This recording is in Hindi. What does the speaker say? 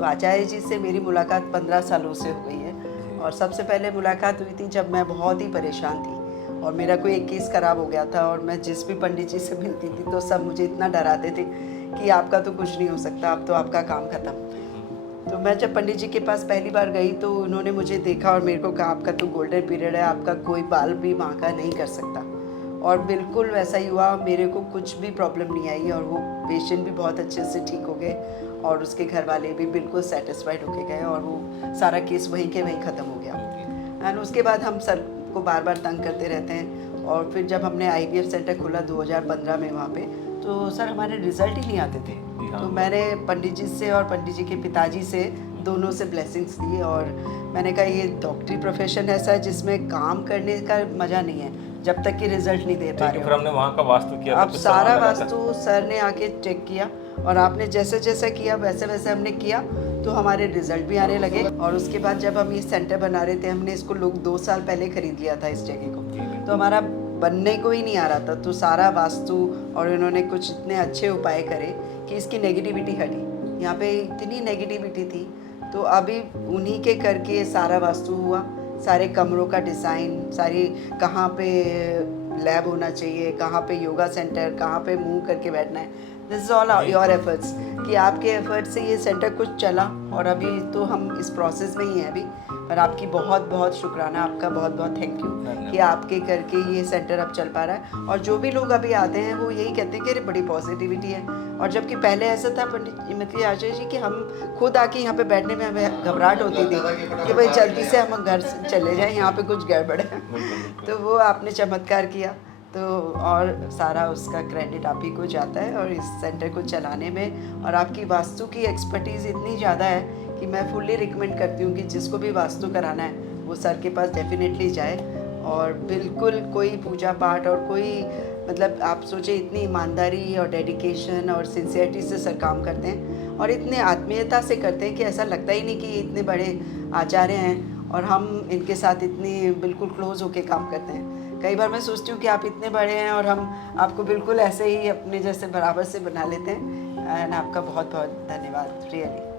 तो आचार्य जी से मेरी मुलाकात 15 सालों से हो गई है। और सबसे पहले मुलाकात हुई थी जब मैं बहुत ही परेशान थी और मेरा कोई एक केस ख़राब हो गया था, और मैं जिस भी पंडित जी से मिलती थी तो सब मुझे इतना डराते थे कि आपका तो कुछ नहीं हो सकता, अब तो आपका काम ख़त्म। तो मैं जब पंडित जी के पास पहली बार गई तो उन्होंने मुझे देखा और मेरे को कहा, आपका तो गोल्डन पीरियड है, आपका कोई बाल भी बांका नहीं कर सकता। और बिल्कुल वैसा ही हुआ, मेरे को कुछ भी प्रॉब्लम नहीं आई और वो पेशेंट भी बहुत अच्छे से ठीक हो गए और उसके घर वाले भी बिल्कुल सेटिस्फाइड होके गए और वो सारा केस वहीं के वहीं ख़त्म हो गया। एंड उसके बाद हम सर को बार बार तंग करते रहते हैं, और फिर जब हमने IVF सेंटर खोला 2015 में वहाँ पे, तो सर हमारे रिज़ल्ट ही नहीं आते थे। तो मैंने पंडित जी से और पंडित जी के पिताजी से दोनों से ब्लेसिंग्स ली और मैंने कहा, ये डॉक्टरी प्रोफेशन ऐसा है जिसमें काम करने का मज़ा नहीं है जब तक कि रिजल्ट नहीं दे पा रहे हो। फिर हमने वहाँ का वास्तु किया था, अब कुछ सारा सामान लगा था। वास्तु सर ने आके चेक किया और आपने जैसे जैसे किया वैसे वैसे हमने किया, तो हमारे रिजल्ट भी आने लगे। और उसके बाद जब हम ये सेंटर बना रहे थे, हमने इसको लोग 2 साल पहले खरीद लिया था इस जगह को, तो हमारा बनने को ही नहीं आ रहा था। तो सारा वास्तु और इन्होंने कुछ इतने अच्छे उपाय करे कि इसकी नेगेटिविटी हटी। यहाँ पे इतनी नेगेटिविटी थी, तो अभी उन्हीं के करके सारा वास्तु हुआ। सारे कमरों का डिज़ाइन, सारी कहाँ पे लैब होना चाहिए, कहाँ पे योगा सेंटर, कहाँ पे मुंह करके बैठना है, this is all your efforts. कि आपके एफर्ट से ये सेंटर कुछ चला और अभी तो हम इस प्रोसेस में ही हैं अभी। पर आपकी बहुत बहुत शुक्राना, आपका बहुत बहुत थैंक यू कि आपके करके ये सेंटर अब चल पा रहा है। और जो भी लोग अभी आते हैं वो यही कहते हैं कि अरे बड़ी पॉजिटिविटी है। और जबकि पहले ऐसा था पंडित मतलब आचार्य जी कि हम खुद आके यहाँ पे बैठने में हमें घबराहट होती थी कि भाई जल्दी से हम घर से चले जाएं, यहाँ पे कुछ गड़बड़ है। तो वो आपने चमत्कार किया, तो और सारा उसका क्रेडिट आप ही को जाता है और इस सेंटर को चलाने में। और आपकी वास्तु की एक्सपर्टीज़ इतनी ज़्यादा है कि मैं फुल्ली रिकमेंड करती हूँ कि जिसको भी वास्तु कराना है वो सर के पास डेफिनेटली जाए। और बिल्कुल कोई पूजा पाठ और कोई मतलब आप सोचे इतनी ईमानदारी और डेडिकेशन और सिंसियरिटी से सर काम करते हैं और इतने आत्मीयता से करते हैं कि ऐसा लगता ही नहीं कि इतने बड़े आचार्य हैं और हम इनके साथ इतनी बिल्कुल क्लोज़ होके काम करते हैं। कई बार मैं सोचती हूँ कि आप इतने बड़े हैं और हम आपको बिल्कुल ऐसे ही अपने जैसे बराबर से बना लेते हैं। एंड आपका बहुत बहुत धन्यवाद रियली।